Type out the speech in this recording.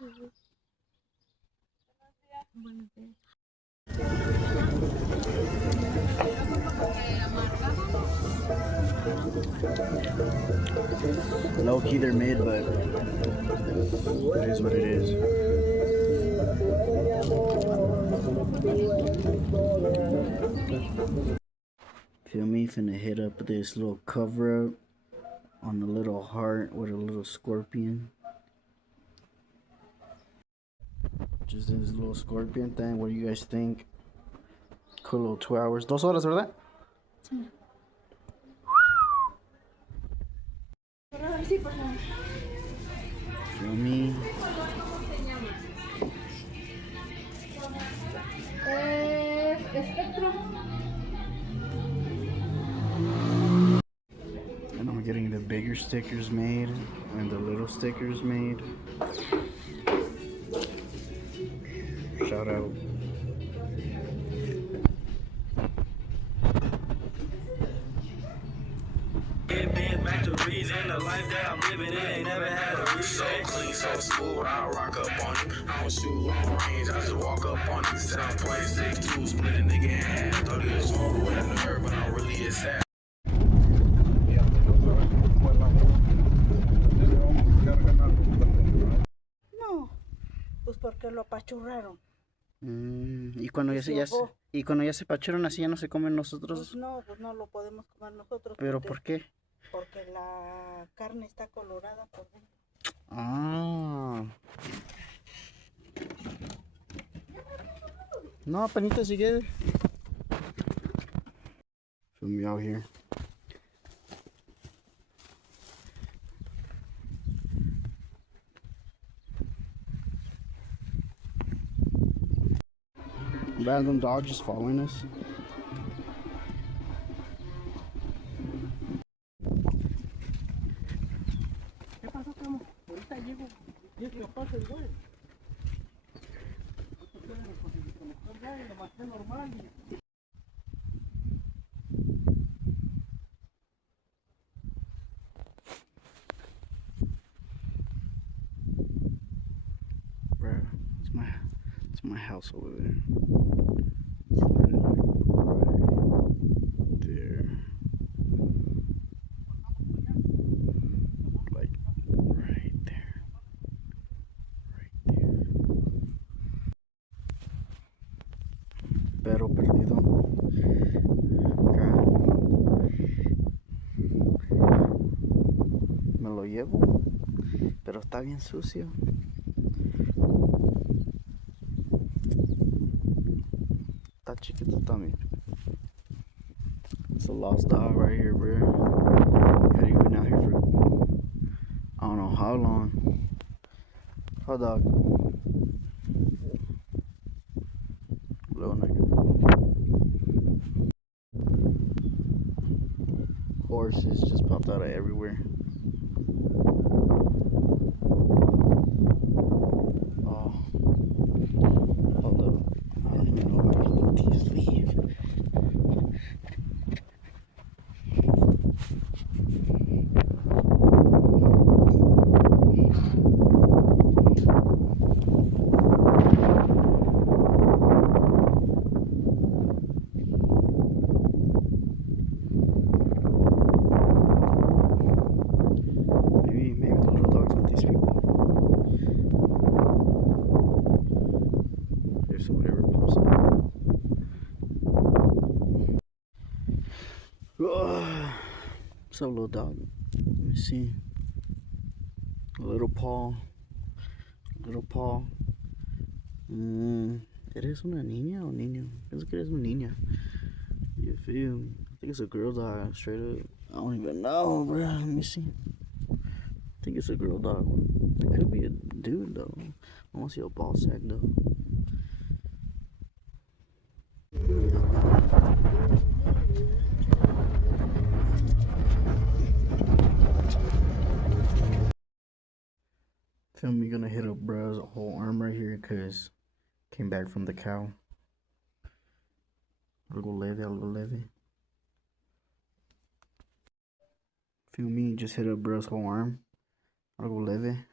Buenos días. Low key they're mid, but it is what it is. Feel me? Finna hit up this little cover up on a little heart with a little scorpion. Just this little scorpion thing. What do you guys think? Cool little 2 hours. 2 horas, ¿verdad? Sí. Feel me? And I'm getting the bigger stickers made and the little stickers made. Shout out. Back to reason, the life that I'm living in ain't never had a reason. So clean, so smooth, I rock up on you. I don't shoot long range, I just walk up on you. 7.62, split a nigga in half. Thought he was horrible with a nerve, but I'm really a sad. No, pues porque lo apachurraron. Y cuando ya se pacharon así ya no se comen nosotros. Pues no lo podemos comer nosotros. ¿Pero por qué? Porque la carne está colorada por dentro. Ah. No, panita, sigue. Film me out here. Random dog just following us. ¿Qué pasó, Camo? Ahorita llego. Y es capaz el güey. Nomás es normal. Bruh, it's my house over there. It's literally right there. Like right there. Right there. Pero perdido. Acá. Me lo llevo. Pero está bien sucio. Está chiquito también. It's a lost dog right here, bro. Could have been out here for I don't know how long. Hot dog. Little nigga. Horses just popped out of everywhere. Oh. Hold up. I don't even know how to let these leave. Maybe the little dog's with these people. If somebody ever pops up. What's up, little dog? Let me see. Little paw. Little paw. ¿Eres una niña o niño? Pienso que eres una niña. You feel me? I think it's a girl dog, straight up. I don't even know, bro. Let me see. I think it's a girl dog. It could be a dude, though. I want to see a ball sack, though. Feel me? Gonna hit up bruh's whole arm right here, cause came back from the cow. Algo leve, algo leve. Feel me? Just hit up bruh's whole arm. Algo leve.